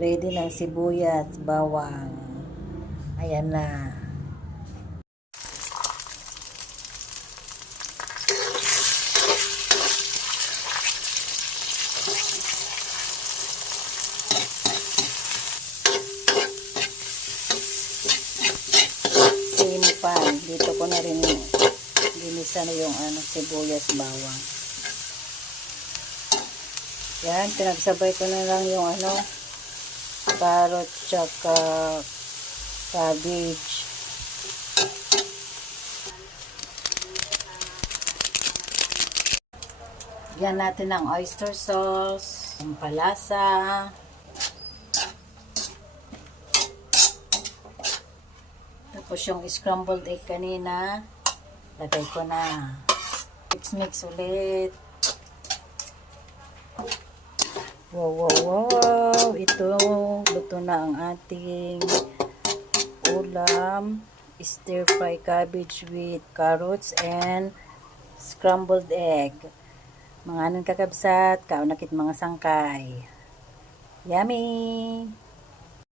Ready na ang sibuyas, bawang. Ayan na. Same pan. Dito ko na rin ginisa na yung sibuyas, bawang. Yan, pinagsabay ko na lang yung carrot tsaka cabbage. Yan natin ang oyster sauce, ang palasa. Tapos yung scrambled egg kanina, lagay ko na. Mix ulit. Wow, wow, wow. Ito, luto na ang ating ulam. Stir fry cabbage with carrots and scrambled egg. Mga anong kakabsat, kaunakit mga sangkay. Yummy!